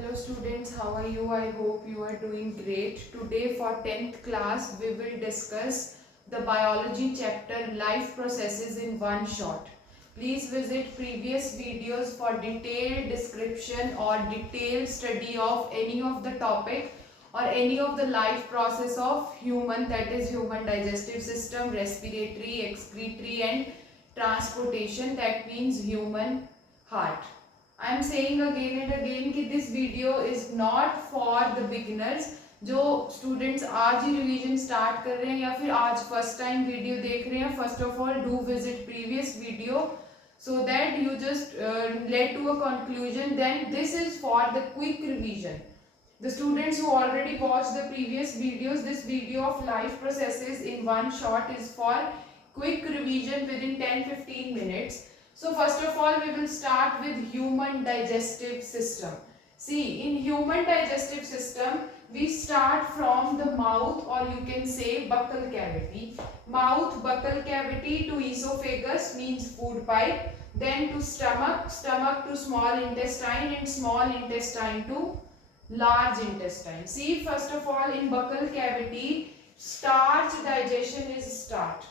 Hello students, how are you? I hope you are doing great. Today for 10th class we will discuss the biology chapter life processes in one shot. Please visit previous videos for detailed description or detailed study of any of the topic or any of the life process of human, that is human digestive system, respiratory, excretory and transportation, that means human heart. I am saying again and again कि this video is not for the beginners. जो students आज ही revision start कर रहे हैं या फिर आज first time video देख रहे हैं, first of all do visit previous video so that you just led to a conclusion. Then this is for the quick revision. The students who already watched the previous videos, this video of life processes in one shot is for quick revision within 10-15 minutes. So first of all we will start with human digestive system. See, in human digestive system we start from the mouth, or you can say buccal cavity. Mouth, buccal cavity to esophagus means food pipe, then to stomach, stomach to small intestine and small intestine to large intestine. See, first of all in buccal cavity starch digestion is start.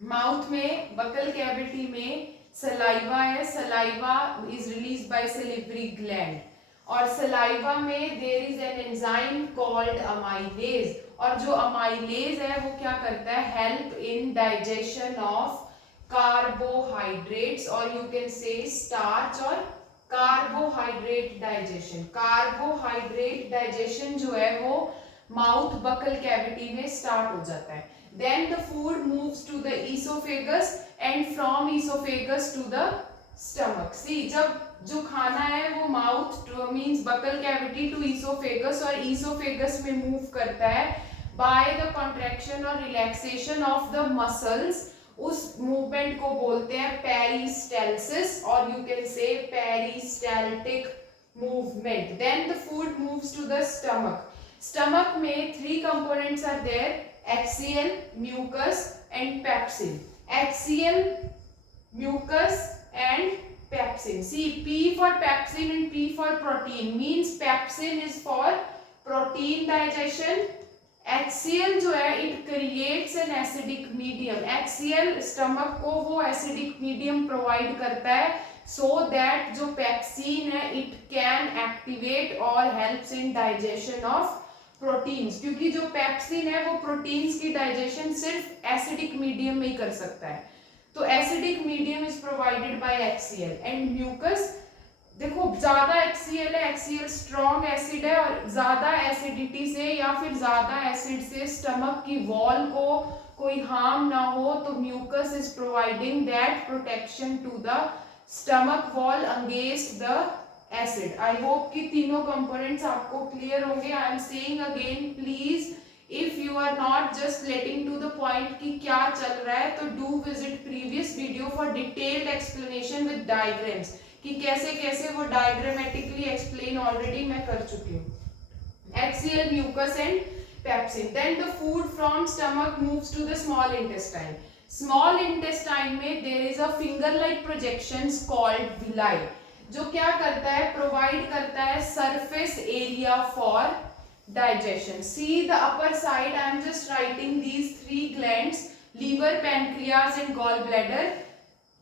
Mouth में buccal cavity में saliva है, saliva is release by salivary gland और saliva में there is an enzyme called amylase, और जो amylase है वो क्या करता है, help in digestion of carbohydrates, और यू कैन से स्टार्च और कार्बोहाइड्रेट डाइजेशन. कार्बोहाइड्रेट डाइजेशन जो है वो माउथ बकल कैविटी में स्टार्ट हो जाता है. Then the food moves to the esophagus and from esophagus to the stomach. See, जब जो खाना है वो mouth means buccal cavity to esophagus और esophagus में मूव करता है by the contraction और relaxation of the muscles. उस मूवमेंट को बोलते हैं पेरिस्टालसिस और you can say peristaltic movement. Then the food moves to the stomach. Stomach में three components are there: axial, mucus and pepsin. Axial, mucus and pepsin. See, P for pepsin and P for protein means pepsin is for protein digestion. Axial जो है it creates an acidic medium. Axial stomach को वो acidic medium provide करता है so that जो pepsin है it can activate or helps in digestion of proteins, क्योंकि जो पेप्सिन है वो प्रोटीन्स की डाइजेशन सिर्फ एसिडिक मीडियम में ही कर सकता है. तो acidic medium is provided by HCl. And mucus, देखो ज्यादा एक्सीएल है, एक्सीएल स्ट्रॉन्ग एसिड है और ज्यादा एसिडिटी से या फिर ज्यादा एसिड से स्टमक की वॉल को कोई हार्म ना हो तो mucus is providing that protection to the stomach wall against the acid. I hope कि तीनों कंपोनेंट्स आपको क्लियर होंगे. I am saying again, please if you are not just letting to the point कि क्या चल रहा है, तो do visit previous video for detailed explanation with diagrams, कि कैसे कैसे वो डायग्रामेटिकली एक्सप्लेन ऑलरेडी मैं कर चुकी हूँ. Axial, mucus and pepsin. Then the food from stomach moves to the small intestine. Small intestine में there is a finger like projections called villi, जो क्या करता है, प्रोवाइड करता है surface area for digestion. See the upper side, I am just writing these three glands: liver, pancreas and gall bladder.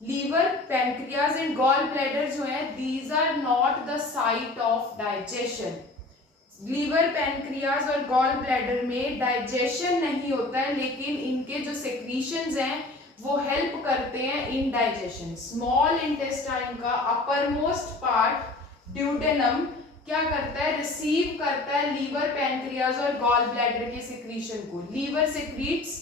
Liver, pancreas and gall bladder जो है these are not the site of digestion. Liver, pancreas और gall bladder में digestion नहीं होता है, लेकिन इनके जो सेक्रीशंस हैं वो हेल्प करते हैं इन डाइजेशन. स्मॉल इंटेस्टाइन का अपर मोस्ट पार्ट ड्यूडेनम क्या करता है, रिसीव करता है लीवर, पैनक्रियाज और गॉल ब्लैडर के सिक्रीशन को. लीवर सिक्रीट्स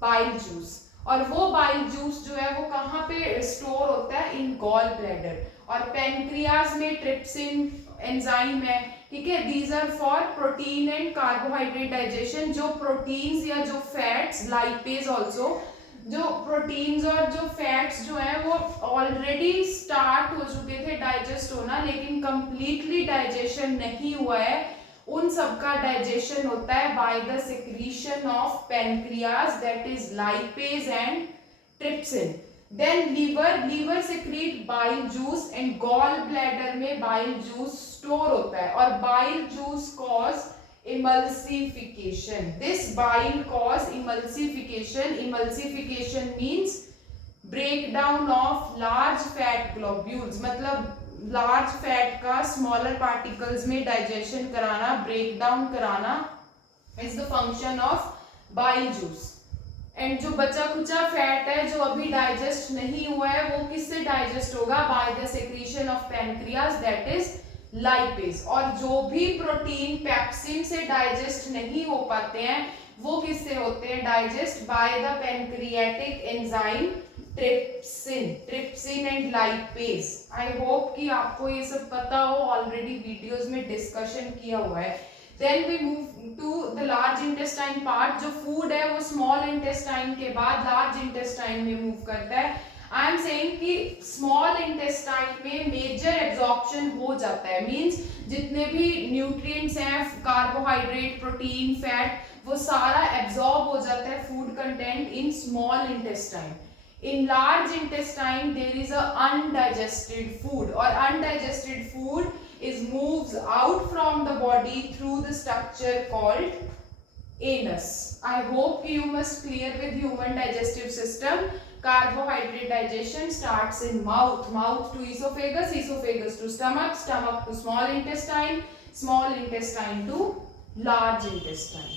बाइल जूस, और वो बाइल जूस जो है वो कहाँ पे स्टोर होता है, इन गॉल ब्लैडर. और पैनक्रियाज में ट्रिप्सिन एंजाइम है, ठीक है. These are for protein and carbohydrate digestion. जो प्रोटीन्स या जो फैट्स, लाइपेज ऑल्सो, जो प्रोटीन्स और जो फैट्स जो है वो ऑलरेडी स्टार्ट हो चुके थे डाइजेस्ट होना, लेकिन कंप्लीटली डाइजेशन नहीं हुआ है, उन सब का डाइजेशन होता है by the secretion of pancreas, that is lipase and trypsin. Then liver secrete bile juice and gall bladder में bile juice store होता है और bile juice cause emulsification. This bile cause emulsification. Emulsification means breakdown of large fat globules. मतलब large fat का smaller particles में digestion कराना, breakdown कराना is the function of bile juice. And जो बचा कुचा फैट है जो अभी डाइजेस्ट नहीं हुआ है वो किससे डाइजेस्ट होगा? By the secretion of pancreas, that is lipase. और जो भी प्रोटीन पेप्सिन से डाइजेस्ट नहीं हो पाते हैं वो किससे होते हैं digest? By the pancreatic enzyme trypsin and lipase. I hope कि आपको ये सब पता हो, ऑलरेडी वीडियोस में डिस्कशन किया हुआ है. Then we move to the large intestine part. जो फूड है वो स्मॉल इंटेस्टाइन के बाद लार्ज इंटेस्टाइन में मूव करता है. आई एम सेइंग कि स्मॉल इंटेस्टाइन में मेजर एब्जॉर्प्शन हो जाता है, मींस जितने भी न्यूट्रिएंट्स हैं, कार्बोहाइड्रेट, प्रोटीन, फैट, वो सारा एब्जॉर्ब हो जाता है food content in small intestine. In large intestine there is a undigested food, or undigested food is moves out from the body through the structure called anus. I hope you must clear with human digestive system. Carbohydrate digestion starts in mouth, mouth to esophagus, esophagus to stomach, stomach to small intestine to large intestine.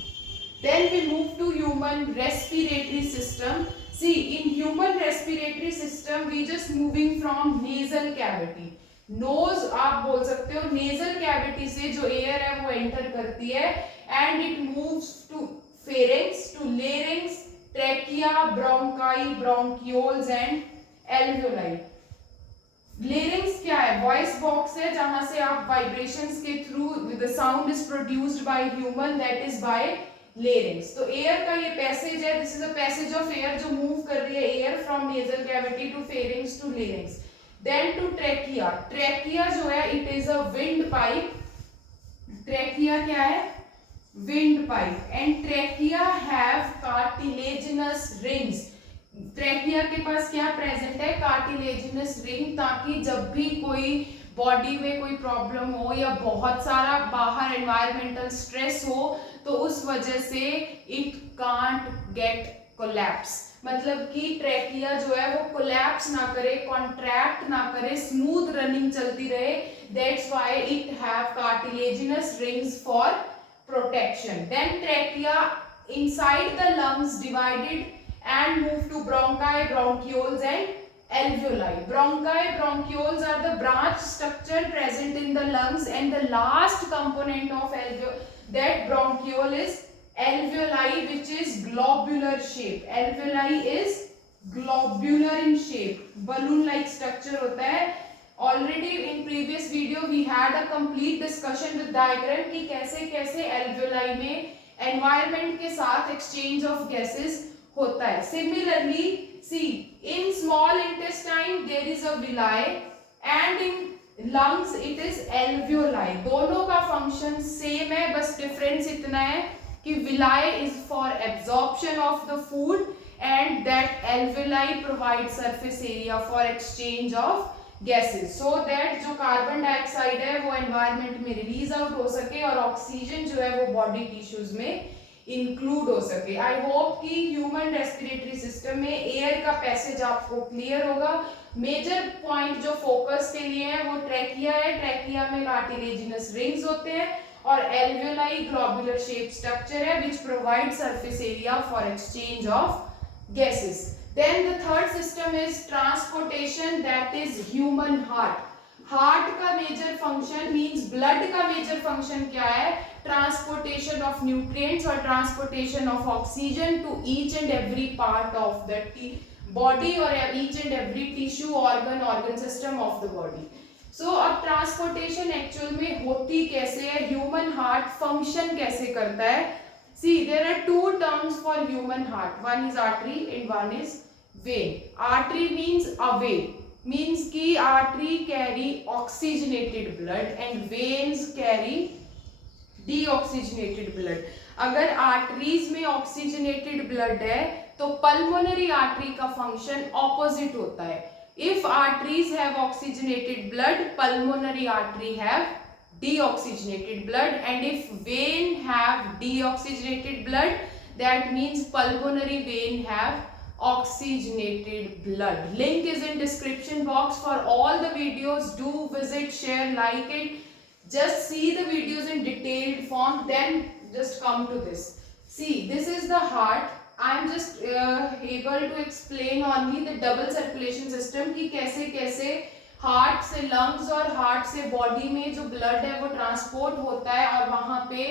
Then we move to human respiratory system. See, in human respiratory system we just moving from nasal cavity. Nose आप बोल सकते हो, nasal cavity से जो air है वो enter करती है and it moves to pharynx, to larynx, trachea, bronchi, bronchioles and alveoli. Larynx क्या है? वॉइस बॉक्स है जहां से आप वाइब्रेशंस के through the sound is produced by human, that is by larynx. तो एयर का ये पैसेज है, this is a passage of air जो मूव कर रही है air from nasal cavity to pharynx to larynx. Then to trachea. Trachea जो है it is a wind pipe. Trachea क्या है? Wind pipe. And trachea have cartilaginous rings. Trachea के पास क्या प्रेजेंट है? कार्टिलेजिनस रिंग, ताकि जब भी कोई बॉडी में कोई प्रॉब्लम हो या बहुत सारा बाहर एनवायरमेंटल स्ट्रेस हो तो उस वजह से इट कांट गेट कोलैप्स. मतलब कि ट्रेकिया जो है वो कोलैप्स ना करे, कॉन्ट्रैक्ट ना करे, स्मूथ रनिंग चलती रहे. That's why it have cartilaginous rings for protection. Then trachea inside the lungs divided and move to bronchi, bronchioles and alveoli. Bronchi, bronchioles are the branch structure present in the lungs, and the last component of that bronchiole is alveoli, which is globular shape. Alveoli is globular in shape, balloon like structure होता है. Already in previous video we had a complete discussion with diagram कि कैसे कैसे alveoli में environment के साथ exchange of gases होता है. Similarly, see, in small intestine there is a villi and in lungs it is alveoli. दोनों का function same है, बस difference इतना है कि villi is for absorption of the food and that alveoli provide surface area for exchange of gases, so that जो carbon dioxide है वो एनवायरमेंट में रिलीज आउट हो सके और ऑक्सीजन जो है वो बॉडी टिश्यूज में इंक्लूड हो सके. आई होप कि ह्यूमन रेस्पिरेटरी सिस्टम में एयर का पैसेज आपको क्लियर होगा. मेजर पॉइंट जो फोकस के लिए है वो ट्रेकिया है. ट्रेकिया में कार्टिलेजिनस रिंग्स होते हैं और एल्वियोलाई ग्लोबुलर शेप स्ट्रक्चर है which provide surface area for exchange of gases. Then the third system is transportation, that is human heart. Heart का मेजर फंक्शन मींस ब्लड का major function क्या है? Transportation of nutrients और transportation of oxygen to each and every part of the body और each and every tissue, organ system of the body. So अब transportation actual में होती कैसे है? ह्यूमन हार्ट फंक्शन कैसे करता है? See, there are two terms for human heart. One is artery and one is vein. Artery means away, means कि artery carry oxygenated blood and veins carry deoxygenated blood. अगर arteries में oxygenated blood है तो pulmonary artery का function opposite होता है. If arteries have oxygenated blood, pulmonary artery have deoxygenated blood, and if vein have deoxygenated blood, that means pulmonary vein have oxygenated blood. Link is in description box for all the videos. Do visit, share, like it. Just see the videos in detailed form, then just come to this. See, this is the heart. I am just able to explain only the double circulation system कि कैसे कैसे heart से lungs और heart से body में जो blood है वो ट्रांसपोर्ट होता है और वहां पे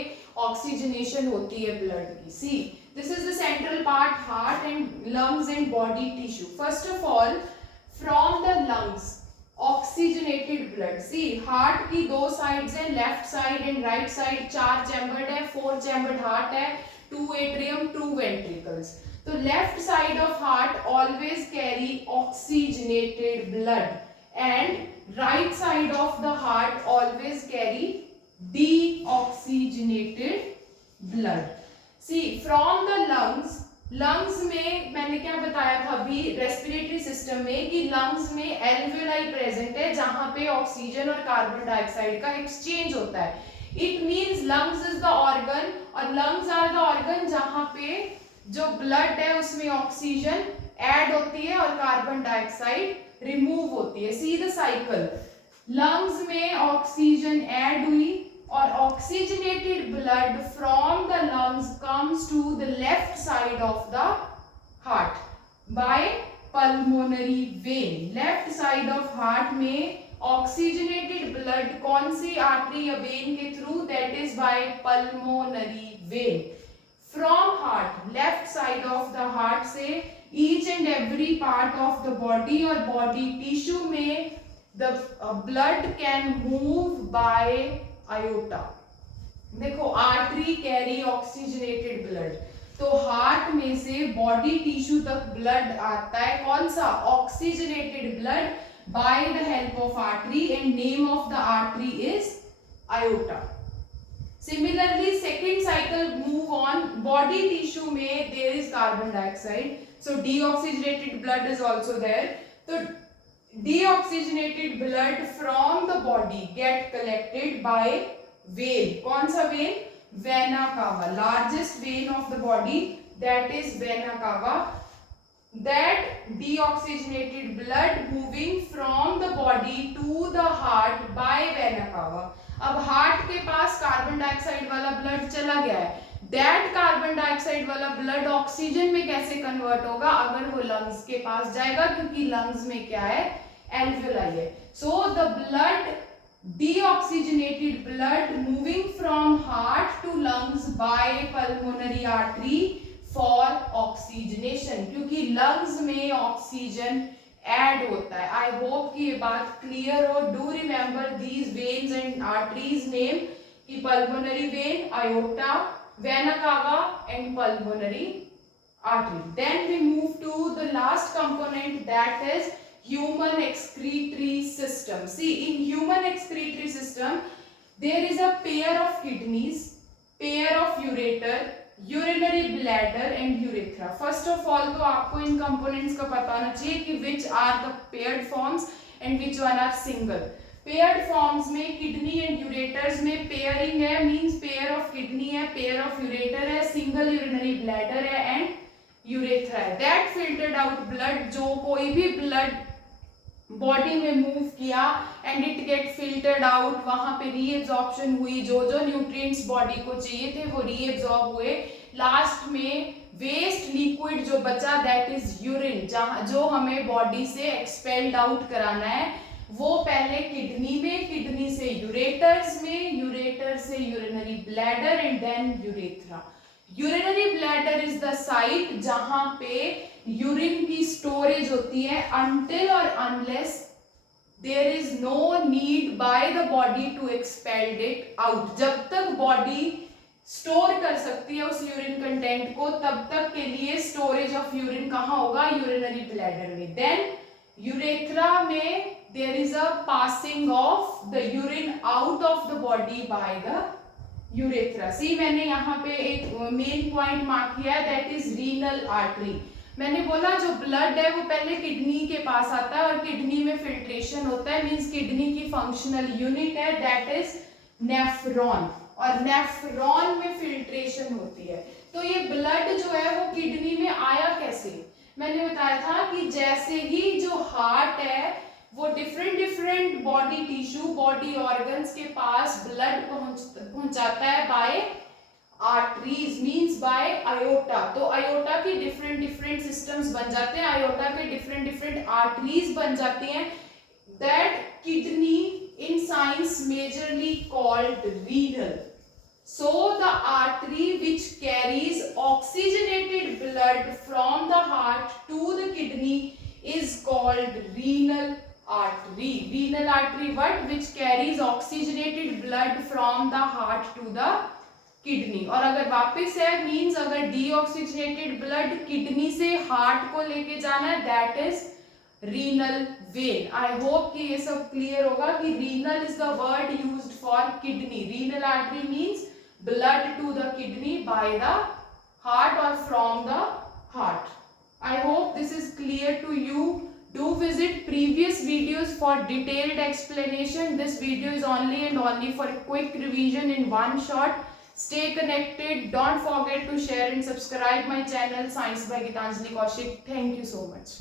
ऑक्सीजनेशन होती है ब्लड की. See, this is the central part, heart and lungs and body tissue. First of all, from the lungs oxygenated blood. See, heart की दो साइड्स है, left side and right side. 4 chambered है, 4 chambered heart है, 2 atrium, 2 ventricles. तो left side of heart always carry oxygenated blood and right side of the heart always carry deoxygenated blood. See, from the lungs में मैंने क्या बताया था अभी respiratory system में कि लंग्स में एल्वियोलाई प्रेजेंट है जहां पे ऑक्सीजन और कार्बन डाइऑक्साइड का एक्सचेंज होता है. It means lungs is the organ, और लंग्स आर द ऑर्गन जहां पे जो ब्लड है उसमें ऑक्सीजन ऐड होती है और कार्बन डाइऑक्साइड रिमूव होती है. सी द साइकिल, लंग्स में ऑक्सीजन ऐड हुई और oxygenated blood from the lungs comes to the left side of the heart by pulmonary vein. Left side of heart में oxygenated blood कौन सी artery या vein के through? That is by pulmonary vein. From heart, left side of the heart से each and every part of the body or body tissue में the blood can move by aorta. देखो, artery carry oxygenated blood, तो heart में से body tissue तक blood आता है. कौन सा? Oxygenated blood by the help of artery, and name of the artery is aorta. Similarly, second cycle move on. Body tissue में there is carbon dioxide, so deoxygenated blood is also there. So deoxygenated blood from the body get collected by vein. कौन सा vein? Vena cava, largest vein of the body, that is vena cava. That deoxygenated blood moving from the body to the heart by vena cava. अब heart के पास carbon dioxide वाला blood चला गया है. That carbon dioxide वाला blood oxygen में कैसे convert होगा? अगर वो लंग्स के पास जाएगा, क्योंकि लंग्स में क्या है? एल्वियोलाई है. So the blood, deoxygenated blood moving from heart to lungs by pulmonary artery for oxygenation, क्योंकि लंग्स में ऑक्सीजन ऐड होता है. आई होप कि ये बात क्लियर हो. Do remember these veins and arteries name कि pulmonary vein, aorta, vena cava and pulmonary artery. Then we move to the last component, that is human excretory system. See, in human excretory system there is a pair of kidneys, pair of ureter, urinary bladder and urethra. First of all तो आपको इन components का पता होना चाहिए कि which are the paired forms and which one are single. Paired forms में kidney and ureters में pairing है, means pair of kidney है, pair of ureter है, single urinary bladder है and urethra है. That filtered out blood, जो कोई भी blood बॉडी में मूव किया and it get filtered out, वहां पे रीएब्जॉर्प्शन हुई, जो जो न्यूट्रिएंट्स बॉडी को चाहिए थे वो रीएब्जॉर्ब हुए. लास्ट में वेस्ट लिक्विड जो बचा, दैट इज यूरिन, जहां जो हमें बॉडी से एक्सपेल्ड आउट कराना है, वो पहले किडनी में, किडनी से यूरेटर्स में, यूरेटर से urinary bladder and then urethra. Urinary bladder is the site जहां पे यूरिन की स्टोरेज होती है until or unless there is no need by the body to expel it out. जब तक बॉडी स्टोर कर सकती है उस यूरिन कंटेंट को, तब तक के लिए स्टोरेज ऑफ यूरिन कहाँ होगा? यूरिनरी ब्लैडर में. देन यूरेथ्रा में there is a passing of the urine out of the body by the urethra. See, मैंने यहाँ पे एक मेन पॉइंट मार्क किया है, that is renal artery. मैंने बोला जो ब्लड है वो पहले किडनी के पास आता है और किडनी में फिल्ट्रेशन होता है, मींस किडनी की फंक्शनल यूनिट है दैट इज नेफ्रॉन, और नेफ्रॉन में फिल्ट्रेशन होती है। तो ये ब्लड जो है वो किडनी में आया कैसे? मैंने बताया था कि जैसे ही जो हार्ट है वो different body tissue, body organs के पास ब्लड पहुंचाता है by arteries, means by aorta. तो आयोटा की डिफरेंट सिस्टम्स बन जाते हैं, आयोटा के डिफरेंट आर्टरीज बन जाती हैं, that kidney in science majorly called renal. So the artery which carries oxygenated blood from the heart to the kidney is called renal artery. Renal artery what? Which carries oxygenated blood from the heart to the kidney. और अगर वापस है means अगर deoxygenated blood kidney से heart को लेके जाना है that is renal vein. I hope कि ये सब clear होगा कि renal is the word used for kidney. Renal artery means blood to the kidney by the heart or from the heart. I hope this is clear to you. Do visit previous videos for detailed explanation. This video is only and only for quick revision in one shot. Stay connected. Don't forget to share and subscribe my channel Science by Gitanjali Kaushik. Thank you so much.